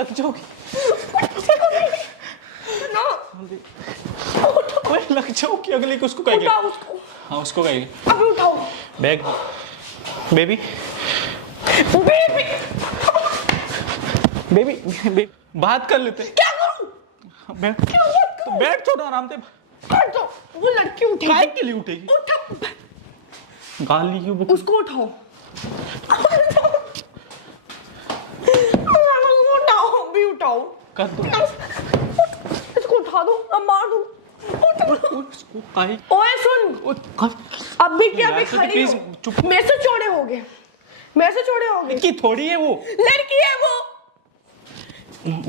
लग जाओगी ना, ओए लग जाओगी अगले को। उसको कहेंगे, उठाओ उसको, हाँ उसको कहेंगे। अभी उठाओ। Bag baby baby baby baby बात कर लेते। क्या करूं? बैठ तो बैठ, छोड़ो आराम से। कर दो, वो लड़की उठेगी। काय के लिए उठेगी? उठा, गाली क्यों? उसको उठाओ। उठाओ, भी उठाओ। कर दो इसको उठा दो, अब मार दो। उसको काय। ओए सुन, अब भी क्या अभी खड़ी प्लीज हो? चुप। मेरे से चौड़े हो गए, मेरे से चौड़े हो गए। की थोड़ी है वो, लड़की है वो।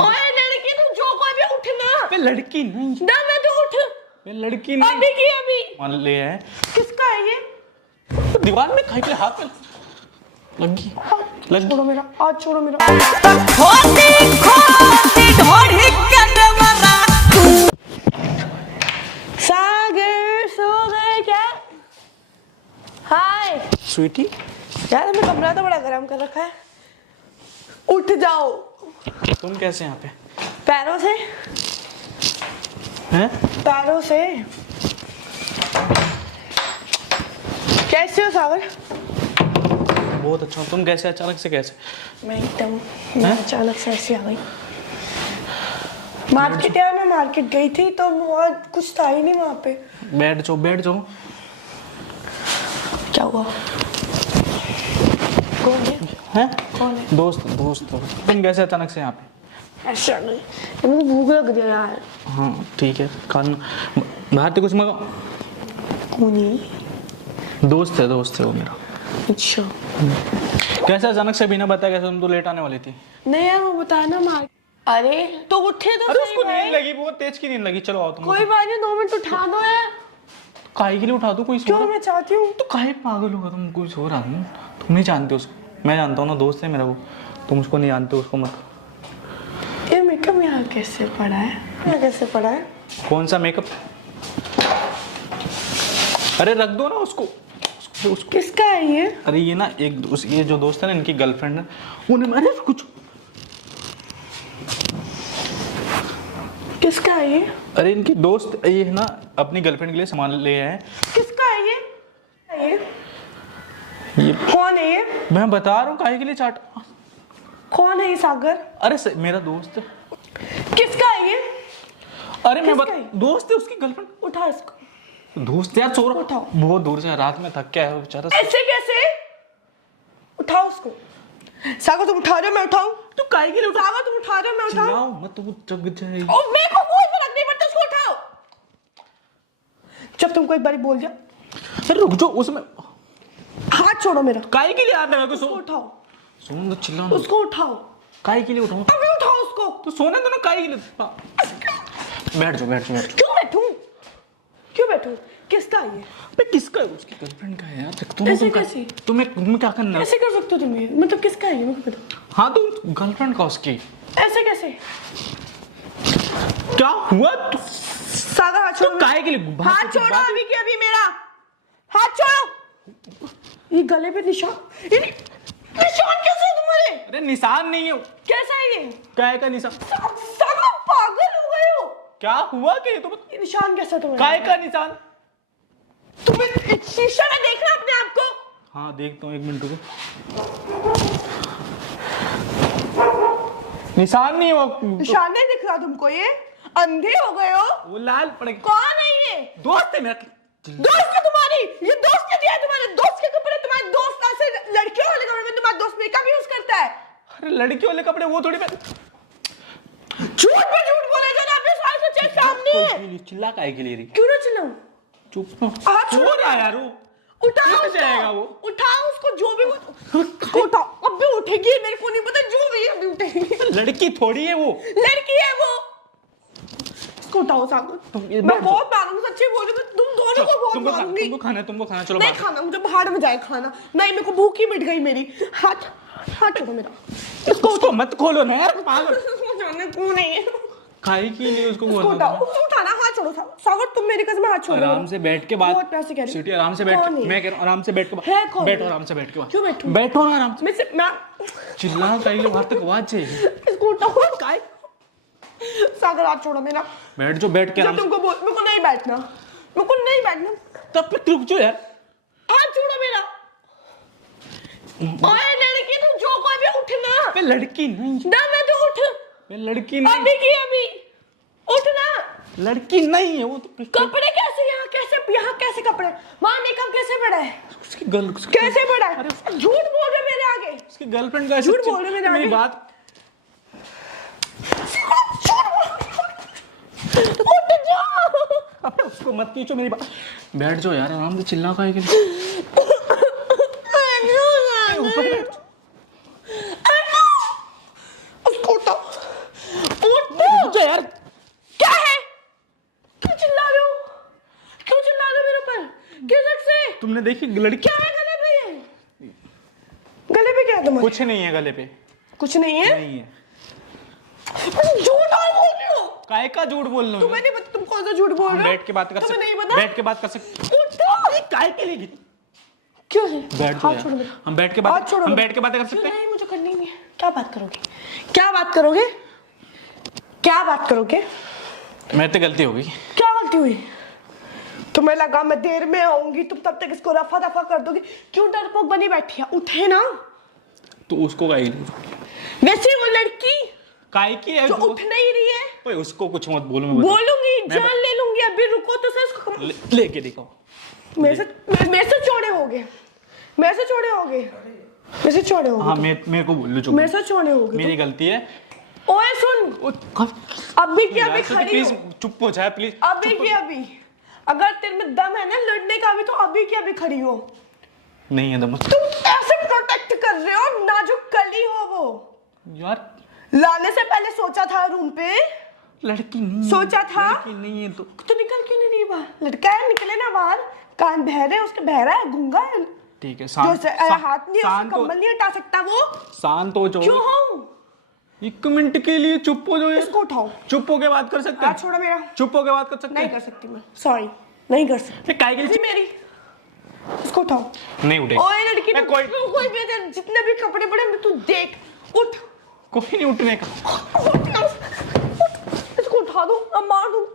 ओए लड़की, तुम जो कोई भी उठना। पे लड़की नहीं, ना मैं तो उठ। पे लड़की नहीं। अभी की अभी। मान ले है किसका है ये? दीवार में खाई के हाथ में लगी लगी। छोड़ो मेरा, आज छोड़ो मेरा। सागर सो गए क्या? हाय स्वीटी, यार, हमें कमरा तो बड़ा गर्म कर रखा है। उठ जाओ। तुम कैसे यहाँ पे? पैरों से, हैं? पैरों से। कैसे हो सागर? बहुत अच्छा। तुम कैसे अचानक से कैसे? मैं एकदम, मैं अचानक से ऐसी आ गई। मार्केट, यार मैं मार्केट गई थी तो वहाँ कुछ था ही नहीं वहाँ पे। बैठ जाओ बैठ जाओ। क्या हुआ? कौन है? हैं? कौन है? दोस्त दोस्त। तुम कैसे अचानक से यहाँ पे? ऐसा नहीं, मुझे भूख लग गई यार। हाँ ठीक है, खाना बाहर से कुछ मंगाओ। कौन है? दोस्त है वो मेरा। अच्छा, कैसे अचानक से बिना बताया? कैसे? तुम तो लेट आने वाली थी। नहीं यार वो बताया ना मार। अरे तो उठे तो अरे सही उसको भाई। नींद लगी, बहुत तेज की नींद लगी। चलो आओ तुम। कोई बात नहीं, 2 मिनट उठा दो यार। काहे के लिए उठा दो? कोई सो क्यों? रहा। मैं चाहती हूँ। तो काहे पागल होगा तुम? कोई सो रहा है, तुम नहीं जानते उसको। मैं जानता हूँ ना, दोस्त है मेरा वो। तुम उसको नहीं जानते, उसको मत। ये मेकअप यहाँ कैसे पड़ा है? यहाँ कैसे पड़ा है? कौन सा मेकअप? अरे रख दो ना उसको। किसका है ये? अरे ये ना ये जो दोस्त है ना, इनकी गर्लफ्रेंड है। उन्हें अरे कुछ। किसका है ये? अरे इनकी दोस्त ये है ना, अपनी गर्लफ्रेंड के लिए सामान ले आए हैं। किसका है ये? ये कौन है ये? मैं बता रहा हूँ काहे के लिए चाट। कौन है ये सागर? अरे मेरा दोस्त है। किसका है ये? अरे मैं किसका है? दोस्त है उसकी गर्लफ्रेंड। उठा इसको। दोस्त यार, सो रहा। उठाओ। बहुत दूर से रात में थक के आया बेचारा। ऐसे कैसे? उठाओ उसको। सागर तुम उठा रहे हो, मैं उठाऊं? तू काहे के लिए उठा? सागर तुम उठा रहे हो, मैं उठाऊं? चिल्लाओ मत, वो जग जाएगी। ओ मेरे को कोई फर्क नहीं पड़ता, उसको उठाओ। जब तुमको एक बारी बोल दिया। अरे रुक जाओ, उसमें हाथ छोड़ो मेरा। काहे के लिए हाथ लगा के उसको सो? उठाओ, सुन तो चिल्लाओ ना। उसको उठाओ। काहे के लिए उठाऊं? अभी उठाओ उसको। तो सोने दो ना, काहे के लिए? बैठ जाओ बैठ जाओ। क्यों बैठूं? क्यों बैठूं? किसका है ये? बे किसका है? उसकी गर्लफ्रेंड का है यार। ऐसे कैसे? तुम्हें क्या करना है? ऐसे कर सकते हो तुम ये? मतलब किसका है ये? मेरे को बताओ। हाँ तो गर्लफ्रेंड का उसकी। ऐसे कैसे? क्या हुआ? सागर हाथ छोड़ो। काहे के लिए? हाथ छोड़ो अभी के अभी मेरा। हाथ छोड़ो। ये गले पे निशान, निशान कैसे है तुम्हारे? अरे निशान नहीं है। कैसा है ये? काहे का निशान? सागर पागल हो गए हो? क्या हुआ कि तुम? ये निशान कैसा है तुम्हारे? काहे का निशान? तुम्हें शीशे में देखना अपने आप को। हाँ देखता हूँ, 1 मिनट रुको। निशान नहीं हो। निशान नहीं दिख रहा तुमको? ये अंधे हो गए हो? वो लाल पड़ गया। कौन है ये? दोस्त है मेरा। दोस्त है तुम्हारी? ये दोस्त ने दिया है तुम्हारे दोस्त के कपड़े? तुम्हारे दोस्त ऐसे लड़कियों वाले कपड़े में तुम्हारा दोस्त मेकअप यूज करता है? अरे लड़की वाले कपड़े वो थोड़ी। झूठ पे झूठ बोले जो ना अपने साल से चेक सामने। चिल्ला काहे के लिए रही? क्यों ना चिल्लाऊं? चुप हाथ सो छोड़ो। रहा है यार वो। उठाओ उठ उसको। जाएगा वो। उठाओ उसको, जो भी वो उठाओ। अब भी उठेगी, मेरे को नहीं पता, जो भी अभी उठेगी। लड़की थोड़ी है वो। लड़की है वो। इसको उठाओ सागर। मैं बहुत मारूंगी, सच्ची बोल रही हूँ। तुम दोनों को बहुत मारूंगी। तुमको खाना चलो। नहीं खाना, मुझे बाहर में जाए खाना। नहीं, मेरे को भूख ही मिट गई मेरी। हाथ छोड़ो मेरा। उसको मत खोलो ना यार, पागल। जाने क्यों नहीं है? काहे के लिए उसको उसको बोलना उठाओ, उठाना, हाथ छोड़ो सागर, तुम मेरी कसम हाथ छोड़ो। आराम से बैठ के बात। बहुत प्यार से कह रही हूँ। स्वीटी आराम से बैठ कौन के, है? मैं कह रहा हूँ आराम से बैठ के है कौन? बैठो आराम से बैठ के बात। क्यों बैठूं? बैठो ना आराम से। मैं चिल्ला चाहिए वहां तक आवाज चाहिए। इसको उठाओ, काय सागर हाथ छोड़ो मेरा। बैठ जो, बैठ के जब आराम से। तुमको बोल, मेरे को नहीं बैठना, मेरे को नहीं बैठना। तब तक रुक जो यार। हाथ छोड़ो मेरा। ओए लड़की, तुम जो कोई भी उठना। मैं लड़की नहीं, ना मैं तो उठ, मैं लड़की नहीं, अभी की अभी उठना। लड़की नहीं है वो तो। कपड़े कैसे यहाँ कैसे कपड़े, वहाँ मेकअप कैसे पड़ा है, उसकी गर्ल कैसे पड़ा है? झूठ बोल रहे मेरे आगे, उसकी गर्लफ्रेंड का झूठ बोल रहे मेरे आगे। मेरी बात। उठ जाओ। अबे उसको मत खींचो मेरी बात। बैठ जाओ यार आराम से, चिल्ला काहे के लिए। ऊपर बैठ। उसको उठाओ, रुक जा यार। क्या है? क्यों चिल्ला रहे हो? क्यों चिल्ला रहे हो मेरे ऊपर? किस हक से? तुमने देखी लड़की? क्या है गले पे ये? गले पे क्या है तुम्हारे? कुछ नहीं है गले पे। कुछ नहीं है? नहीं है। झूठ और बोल रहे हो। काहे का झूठ बोल रहे हो? तुम्हें नहीं पता तुम कौन सा झूठ बोल रहे हो? बैठ के बात कर तुम्हें सकते, नहीं पता? बैठ के बात कर सकते। उठो। काहे के लिए? क्यों है? बैठ जाओ हाथ छोड़ो यार। मेरा। हम बैठ के हाथ बात, छोड़ो हम मेरा। बैठ के बातें कर सकते हैं। नहीं, मुझे करनी नहीं है। क्या बात करोगे? क्या बात करोगे? क्या बात करोगे? मेरे से गलती हो गई। क्या गलती हुई? तुम्हें लगा मैं देर में आऊंगी, तुम तब तक इसको रफा दफा कर दोगी। क्यों डरपोक बनी बैठी है? उठे ना। तो उसको काहे वैसे वो लड़की काहे की है जो वो? उठ नहीं रही है, ओए उसको कुछ मत बोलो। मैं बोलूंगी, मैं जान ले लूंगी। अभी रुको तो सर, इसको लेके देखो। मेरे से चौड़े हो गए, मेरे से चौड़े हो गए, मेरे से चौड़े हो गए। हाँ मेरे को बोल लो जो मेरे से चौड़े हो गए। मेरी गलती है। ओए सुन, अभी की अभी खड़ी प्लीज हो, चुप हो जाए प्लीज। अभी की अभी। अगर तेरे में दम है ना लड़ने का भी, तो अभी की अभी खड़ी हो। नहीं है दम तुम ऐसे प्रोटेक्ट कर रहे हो, नाजुक कली हो वो। यार। लाने से पहले सोचा था रूम पे? लड़की नहीं सोचा था? लड़की नहीं है तो निकल क्यों नहीं रही बाहर? लड़का है, निकले ना बाहर। कान बहरे उसके, बहरा है, गूंगा है। ठीक है जो शांत हाथ नहीं, शांत कंबल नहीं हटा सकता वो। शांत हो जाओ। क्यों हूँ? 1 मिनट के लिए चुप हो जाओ यार। इसको उठाओ। चुप होके बात कर सकते हाथ हैं? छोड़ो मेरा। चुप होके बात कर सकते नहीं हैं? कर सकती मैं, सॉरी, नहीं कर सकती। काहे के लिए? मेरी, इसको उठाओ। नहीं उठेगी। ओए लड़की, मैं कोई भी तेरे जितने भी कपड़े पड़े हैं, तू देख। उठ, कोई नहीं उठने का। इसको उठा दो, अब मार दूं।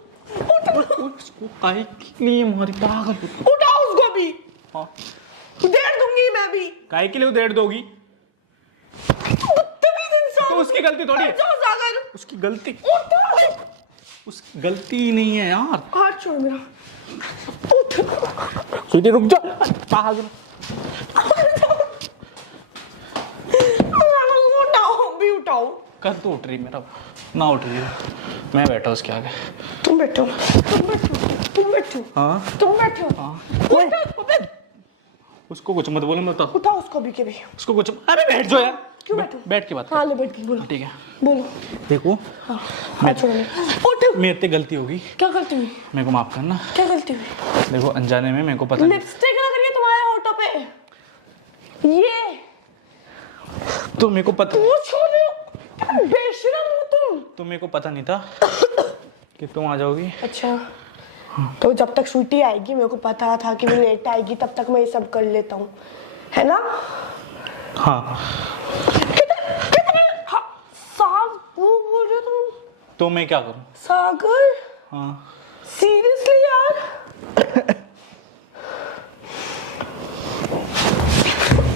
उसको काहे के लिए मारी पागल? उठाओ उसको भी। हाँ। देर दूंगी मैं भी। काहे के लिए देर दोगी? बदतमीज इंसान। तो उसकी गलती थोड़ी है। जाओ सागर। उसकी गलती, उठ, उसकी गलती ही नहीं है यार। हाथ छोड़ मेरा। उठ, स्वीटी रुक जा। पागल। उठाओ भी, उठाओ। कर तो उठ रही मेरा, ना उठ रही है। मैं बैठा उसके आगे। तुम बैठो, तुम बैठो, तुम बैठो। हाँ तुम बैठो। हाँ। उठो, अबे, उसको कुछ मत बोलो। मैं तो उठाओ उसको भी के भी। उसको कुछ, अरे बैठ जाओ यार। क्यों बैठो? बैठ के बात हाँ ले बैठ के बोलो। कर। ठीक है बोलो। देखो, हाथ छोड़ो मेरा। उठ। मेरे से गलती होगी, क्या गलती हुई? मेरे को माफ करना। क्या गलती हुई? देखो अनजाने में मेरे को पता नहीं। लिपस्टिक लग रही है तुम्हारे होठों पे। ये तो मेरे को पता, वो छोड़ रहे हो, बेशरम हो तुम। तो मेरे को पता नहीं था कि तुम आ जाओगी। अच्छा, तो जब तक स्वीटी आएगी, मेरे को पता था कि वो लेट आएगी, तब तक मैं ये सब कर लेता हूँ, है ना? हाँ वो बोल रहे हो तुम? तो मैं क्या करूँ? सागर, हाँ सीरियसली यार?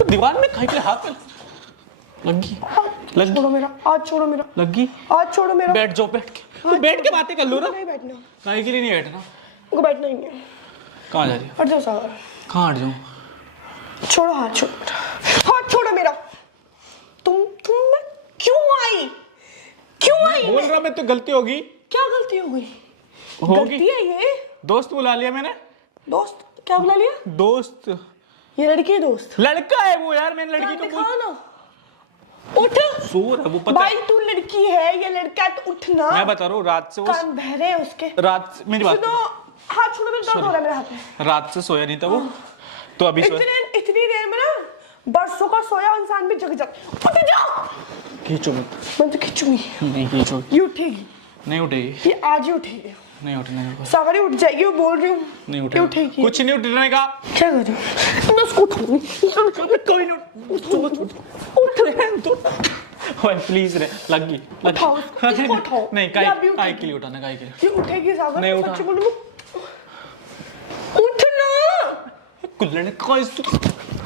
दीवार में खाई के हाथ में लगी, लगी, छोड़ो मेरा, हाथ छोड़ो मेरा, लगी। हाथ छोड़ो मेरा। बैठ जाओ, बैठ के तो बैठ के बातें कर लो ना। नहीं बैठना, काहे के लिए नहीं बैठना? उनको बैठना ही नहीं है। कहाँ जा रही हो? हट जाओ सागर, कहाँ हट जाऊँ? छोड़ो हाथ, छोड़ो मेरा, हाथ छोड़ो मेरा। तुम मैं क्यों आई? क्यों आई? बोल रहा मैं तो गलती होगी। क्या गलती हो गई? होगी। गलती है ये? दोस्त बुला लिया मैंने। दोस्त क्या बुला लिया? दोस्त, ये लड़की है दोस्त? लड़का है वो यार। मैंने लड़की को दिखाओ ना, उठ। सो रहा है वो, पता भाई है। तू लड़की है, ये लड़का है, तो उठना। मैं बता रहा हूँ, रात से वो, कान बहरे हैं उसके। रात से मेरी बात, सुनो, हाथ छोड़ो, मेरे दर्द हो रहा है मेरे हाथ में। रात से सोया नहीं था वो, तो अभी सोया। इतनी देर में ना बरसों का सोया इंसान भी जग जाता। उठ जा। खींचो मत। मैं तो खींचूंगी, नहीं खींचो। ये उठेगी। नहीं उठेगी, ये आज ही उठेगी। नहीं उठने का, सागर ही उठ जाएगी, वो बोल रही हूँ। नहीं ये उठेगी। कुछ नहीं उठने का। क्या कर रही हूँ मैं उसको उठाऊंगी। कोई नहीं उठ ओए प्लीज रे, लगी उठाओ इसको उठाओ। नहीं, ये अभी काय के लिए उठाना, काय के लिए? ये उठेगी सागर, नहीं उठा। सच बोलूं उठना। कुल्लड़ का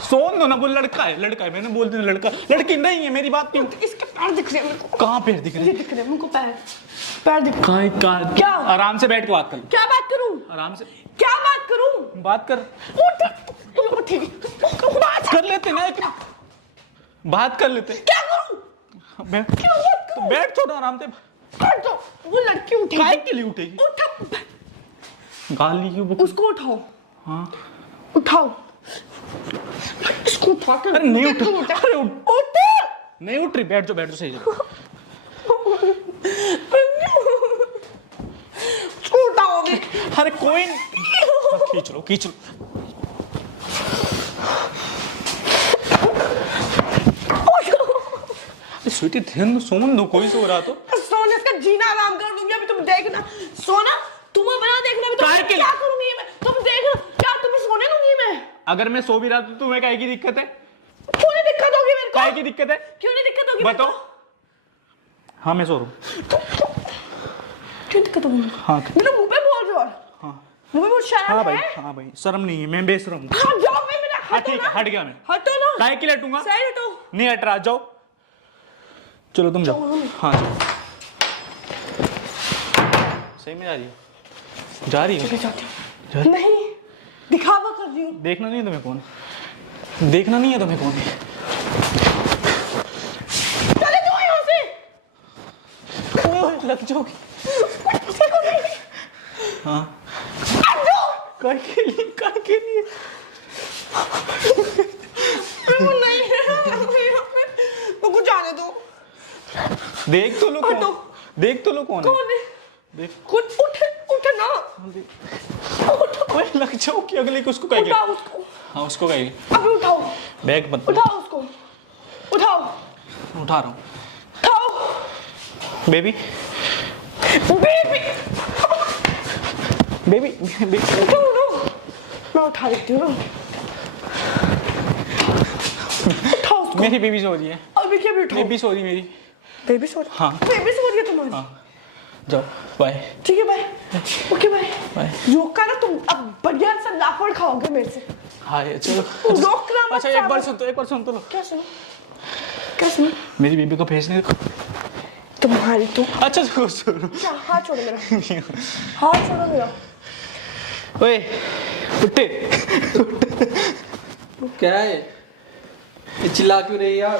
सोन दो ना, वो लड़का है, लड़का है, मैंने बोल दिया लड़का, लड़की नहीं है, मेरी बात नहीं। इसके पैर दिख रहे हैं मेरे को। कहाँ पैर दिख रहे ये दिख रहे हैं मेरे को, पैर दिख रहे हैं। क्या? आराम से बैठ के बात कर, क्या बात करूं? आराम से क्या बात करूं? बात कर। उठ उठेगी, बात कर लेते ना, बात कर लेते। क्या करूं? बैठ, क्या बात करूं? बैठ थोड़ा आराम से। कर दो, वो लड़की उठेगी। काय के लिए उठेगी? उठा, गाली क्यों? उसको उठाओ। हाँ उठाओ इसको उठा कर। अरे नहीं उठ, अरे उठ नहीं उठ रही, बैठ जाओ, बैठ जाओ, सही जगह। उसको उठाओगे? अरे कोई खींच लो, खींच लो। स्वीटी ध्यान सोन दो, कोई सो रहा तो सोना इसका जीना आराम कर दूंगी अभी, तुम देखना। सोना तुम्हें बना देखना अभी, काय तो के क्या करूंगी मैं, तुम देखना। क्या तुम्हें सोने दूंगी मैं? अगर मैं सो भी रहा तो तुम्हें काय की दिक्कत है? क्यों नहीं दिक्कत होगी मेरे को? काय की दिक्कत है? क्यों नहीं दिक्कत होगी मेरे बताओ। को? हाँ मैं सो रहा हूँ। क्यों दिक्कत होगी मेरे को? हाँ मेरे मुंह पे बोल रहे हो? हाँ मुंह पे बहुत शर्म हाँ भाई, है? हाँ भाई, शर्म नहीं है, मैं बेशरम हूँ। हाँ जाओ, मैं मेरा हाँ हटो ठीक ना। है, हट गया मैं। हटो ना। काय के लिए हटूंगा? सही हटो। नहीं हट रहा, जाओ, चलो तुम जाओ। हाँ जाओ। सही में जा रही हो? जा रही हो? नहीं, दिखावा कर रही हूँ। देखना नहीं है तुम्हें कौन, देखना नहीं है तुम्हें कौन है। चले जाओ यहाँ से। लग जाओगी। हाँ काय के लिए, काय के लिए? मुझे जाने दो। देख तो लो कौन, हटो। देख तो लो कौन है। कौन है? देख, कुछ उठ ना। ओए लग जाओ कि अगले को उसको कहेंगे। उठाओ उसको, हाँ उसको कहेंगे। अभी उठाओ। बैग मत उठाओ उसको, उठाओ उठा रहा हूँ। उठाओ। Baby, baby baby, baby. मैं उठा लेती हूँ। उठाओ उसको। मेरी बेबी सो रही है, अभी क्या भी उठाओ। बेबी सो रही है मेरी। बेबी सो रही? हाँ। बेबी सो रही है तुम्हारी? हाँ जाओ, बाय ठीक है बाय। Okay bye. बाय। रोक का ना, तुम अब बढ़िया सा लाफड़ खाओगे मेरे से। हाँ ये चलो। रोक ना मत। अच्छा एक बार सुन तो, एक बार सुन तो लो। क्या सुनो? क्या सुनो? मेरी बेबी को भेजने दो। तुम्हारी तो। अच्छा सुनो। क्या? हाथ छोड़ो मेरा, हाथ छोड़ो मेरा। ओए उठे। क्या है ये, चिल्ला क्यों रही है यार?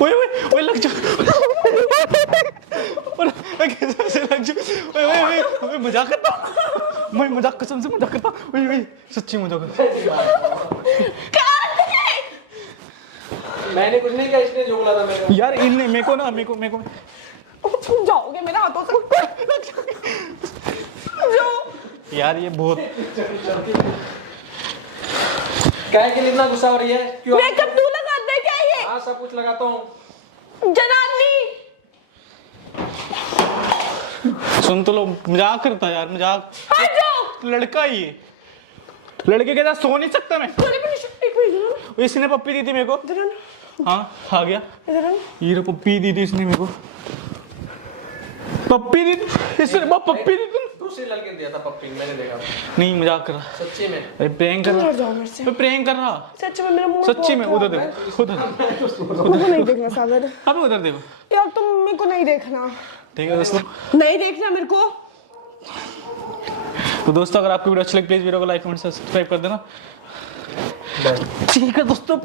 ओए ओए ओए लग जाओ। कैसे लग जाओ? ओए ओए ओए ओए मजाक करता हूँ मैं, मजाक, कसम से मजाक करता हूँ। ओए ओए सच्ची मजाक करता मैंने कुछ नहीं किया, इसने जो बोला था मेरे को। यार। इनने मेरे को ना, मेरे को तुम जाओगे मेरे हाथों से। जाओ। यार ये बहुत। क्या है कि इतना गुस्सा हो रही है? क्यों? मेकअप तू लगाता है क्या ये? हाँ सब कुछ लगाता हूँ। जनानी। सुन तो लो, मजाक करता है यार, मजाक। आ जाओ। लड़का ही है, लड़के के साथ सो नहीं सकता मैं। अरे मैं एक मिनट, इसने पप्पी दी थी मेरे को। इधर आना, हाँ आ गया। इधर आना। ये रो पप्पी दी थी इसने मेरे को, पप्पी दी थी इसने, पप्पी दी थी। दूसरे लड़के ने दिया था पप्पी, मैंने देखा। नहीं मजाक कर रहा, सच्ची में? अरे प्रैंक कर दूर रहा, जाओ मेरे से। मैं प्रैंक कर रहा। सच में मेरा मुंह सच्ची में। बहुत उधर खराब देखो, उधर है। मुझे नहीं देखना सागर। अब उधर देखो। यार तुम मेरे को नहीं देखना, ठीक है दोस्तों। नहीं देखना मेरे को। तो दोस्तों अगर आपको वीडियो अच्छी लगी प्लीज वीडियो को लाइक कमेंट सब्सक्राइब कर देना। ठीक है दोस्तों।